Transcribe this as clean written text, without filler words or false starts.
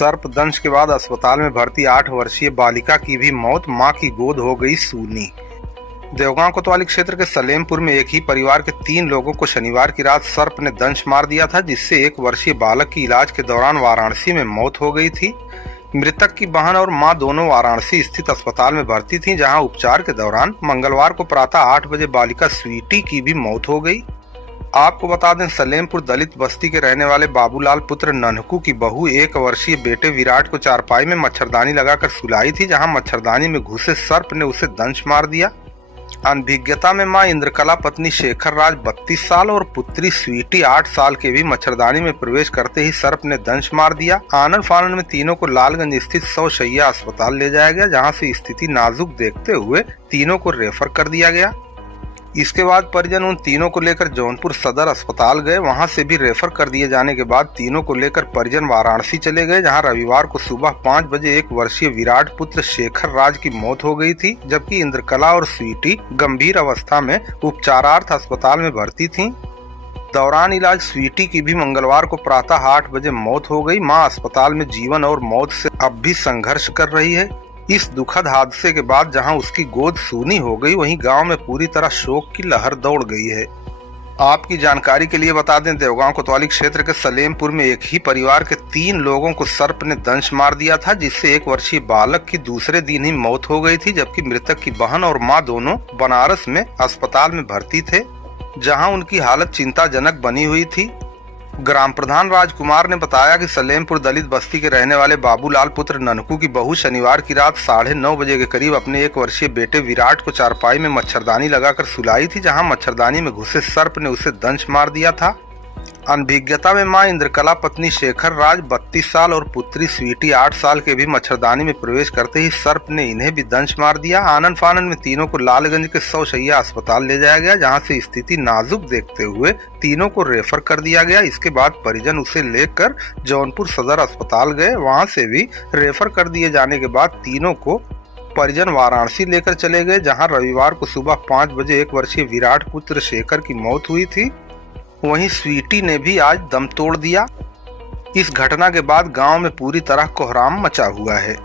सर्पदंश के बाद अस्पताल में भर्ती 8 वर्षीय बालिका की भी मौत, मां की गोद हो गई सूनी। देवगांव कोतवाली क्षेत्र के सलेमपुर में एक ही परिवार के 3 लोगों को शनिवार की रात सर्प ने दंश मार दिया था, जिससे 1 वर्षीय बालक की इलाज के दौरान वाराणसी में मौत हो गई थी। मृतक की बहन और मां दोनों वाराणसी स्थित अस्पताल में भर्ती थीं, जहां उपचार के दौरान मंगलवार को प्रातः 8 बजे बालिका स्वीटी की भी मौत हो गई। आपको बता दें, सलेमपुर दलित बस्ती के रहने वाले बाबूलाल पुत्र नन्हकू की बहू 1 वर्षीय बेटे विराट को चारपाई में मच्छरदानी लगाकर सुलाई थी, जहां मच्छरदानी में घुसे सर्प ने उसे दंश मार दिया। अनभिज्ञता में मां इंद्रकला पत्नी शेखर राज 32 साल और पुत्री स्वीटी 8 साल के भी मच्छरदानी में प्रवेश करते ही सर्प ने दंश मार दिया। आनन फानन में तीनों को लालगंज स्थित 100 शैय्या अस्पताल ले जाया गया, जहां से स्थिति नाजुक देखते हुए तीनों को रेफर कर दिया गया। इसके बाद परिजन उन तीनों को लेकर जौनपुर सदर अस्पताल गए। वहां से भी रेफर कर दिए जाने के बाद तीनों को लेकर परिजन वाराणसी चले गए, जहां रविवार को सुबह 5 बजे 1 वर्षीय विराट पुत्र शेखर राज की मौत हो गई थी, जबकि इंद्रकला और स्वीटी गंभीर अवस्था में उपचारार्थ अस्पताल में भर्ती थीं। दौरान इलाज स्वीटी की भी मंगलवार को प्रातः 8 बजे मौत हो गई। मां अस्पताल में जीवन और मौत से अब भी संघर्ष कर रही है। इस दुखद हादसे के बाद जहां उसकी गोद सूनी हो गई, वहीं गांव में पूरी तरह शोक की लहर दौड़ गई है। आपकी जानकारी के लिए बता दें, देवगांव कोतवाली क्षेत्र के सलेमपुर में एक ही परिवार के 3 लोगों को सर्प ने दंश मार दिया था, जिससे 1 वर्षीय बालक की दूसरे दिन ही मौत हो गई थी, जबकि मृतक की बहन और मां दोनों बनारस में अस्पताल में भर्ती थे, जहां उनकी हालत चिंताजनक बनी हुई थी। ग्राम प्रधान राजकुमार ने बताया कि सलेमपुर दलित बस्ती के रहने वाले बाबूलाल पुत्र नन्हकू की बहू शनिवार की रात 9:30 बजे के करीब अपने 1 वर्षीय बेटे विराट को चारपाई में मच्छरदानी लगाकर सुलाई थी, जहां मच्छरदानी में घुसे सर्प ने उसे दंश मार दिया था। अनभिज्ञता में मां इंद्रकला पत्नी शेखर राज 32 साल और पुत्री स्वीटी 8 साल के भी मच्छरदानी में प्रवेश करते ही सर्प ने इन्हें भी दंश मार दिया। आनन फानन में तीनों को लालगंज के 100 शैय्या अस्पताल ले जाया गया, जहां से स्थिति नाजुक देखते हुए तीनों को रेफर कर दिया गया। इसके बाद परिजन उसे लेकर जौनपुर सदर अस्पताल गए। वहां से भी रेफर कर दिए जाने के बाद तीनों को परिजन वाराणसी लेकर चले गए, जहां रविवार को सुबह 5 बजे 1 वर्षीय विराट पुत्र शेखर की मौत हुई थी। वहीं स्वीटी ने भी आज दम तोड़ दिया। इस घटना के बाद गांव में पूरी तरह कोहराम मचा हुआ है।